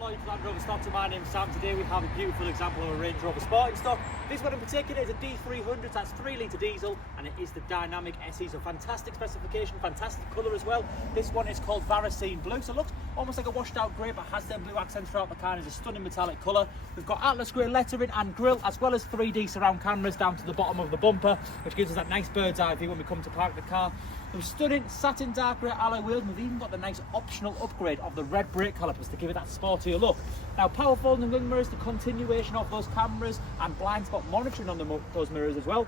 Lloyd Land Rover Stockton. My name's Sam. Today we have a beautiful example of a Range Rover sporting stock. This one in particular is a D300, that's 3 litre diesel, and it is the Dynamic SE, so fantastic specification, fantastic colour as well. This one is called Varesine Blue, so it looks almost like a washed out grey, but has them blue accents throughout the car. It's a stunning metallic colour. We've got Atlas grey lettering and grille, as well as 3D surround cameras down to the bottom of the bumper, which gives us that nice bird's eye view when we come to park the car. Some stunning satin dark grey alloy wheels, and we've even got the nice optional upgrade of the red brake calipers to give it that sportier look. Now, power folding wing mirrors, the continuation of those cameras, and blind spot monitoring on those mirrors as well.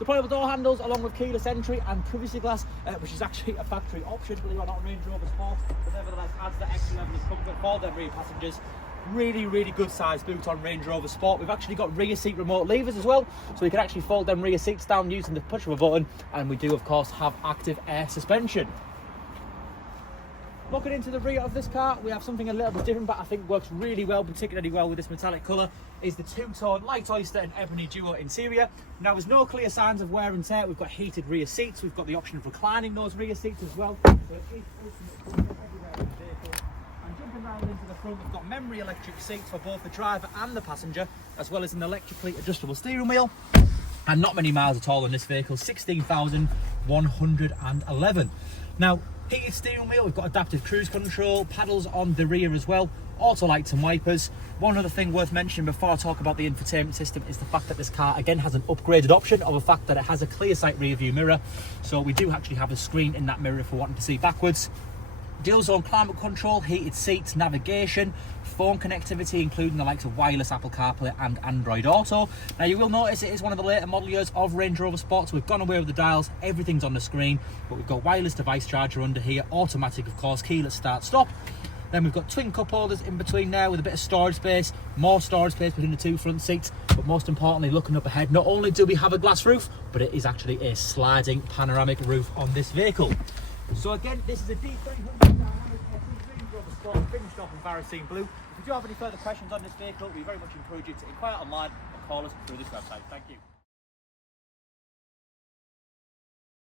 Deployable door handles along with keyless entry and privacy glass, which is actually a factory option, believe it or not, Range Rover Sport, but nevertheless adds the extra level of comfort for them rear passengers. Really good size boot on Range Rover Sport. We've actually got rear seat remote levers as well, so we can actually fold them rear seats down using the push of a button, and we do of course have active air suspension. Looking into the rear of this car, we have something a little bit different, but I think works really well, particularly well with this metallic colour, is the two-tone light oyster and ebony duo interior. Now, there's no clear signs of wear and tear. We've got heated rear seats. We've got the option of reclining those rear seats as well. So it is ultimate comfort everywhere in the vehicle. And jumping round into the front, we've got memory electric seats for both the driver and the passenger, as well as an electrically adjustable steering wheel. And not many miles at all on this vehicle, 16,111. Now, heated steering wheel, we've got adaptive cruise control, paddles on the rear as well, auto lights and wipers. One other thing worth mentioning before I talk about the infotainment system is the fact that this car again has an upgraded option of the fact that it has a ClearSight rear view mirror, so we do actually have a screen in that mirror if we're wanting to see backwards. Dual zone climate control, heated seats, navigation, phone connectivity, including the likes of wireless Apple CarPlay and Android Auto. Now, you will notice it is one of the later model years of Range Rover Sport, so we've gone away with the dials, everything's on the screen, but we've got wireless device charger under here, automatic of course, keyless start stop. Then we've got twin cup holders in between there with a bit of storage space, more storage space between the two front seats, but most importantly, looking up ahead, not only do we have a glass roof, but it is actually a sliding panoramic roof on this vehicle. So again, this is a D300 Dynamic SE Range Rover Sport, finished off in Varesine Blue. If you do have any further questions on this vehicle, we very much encourage you to inquire online or call us through this website. Thank you.